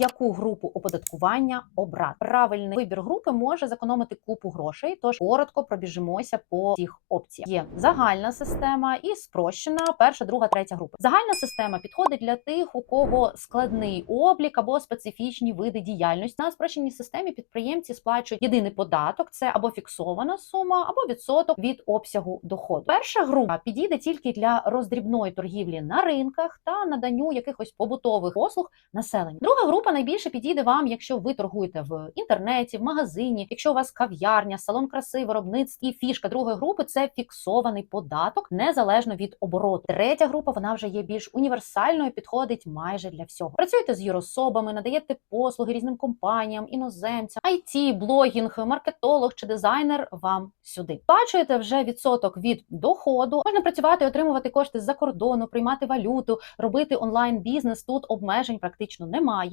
яку групу оподаткування обрати. Правильний вибір групи може зекономити купу грошей. Тож коротко пробіжимося по цих опціях. Є загальна система і спрощена перша, друга, третя група. Загальна система підходить для тих, у кого складний облік або специфічні види діяльності. На спрощеній системі підприємці сплачують єдиний податок, це або фіксована сума, або відсоток від обсягу доходу. Перша група підійде тільки для роздрібної торгівлі на ринках та наданню якихось побутових послуг населенню. Друга група найбільше підійде вам, якщо ви торгуєте в інтернеті, в магазині, якщо у вас кав'ярня, салон краси, виробництв і фішка другої групи це фіксований податок незалежно від обороту. Третя група вона вже є більш універсальною, підходить майже для всього. Працюєте з юрособами, надаєте послуги різним компаніям, іноземцям, IT, блогінг, маркетолог чи дизайнер вам сюди. Сплачуєте вже відсоток від доходу. Можна працювати, отримувати кошти з-за кордону, приймати валюту, робити онлайн бізнес. Тут обмежень практично немає.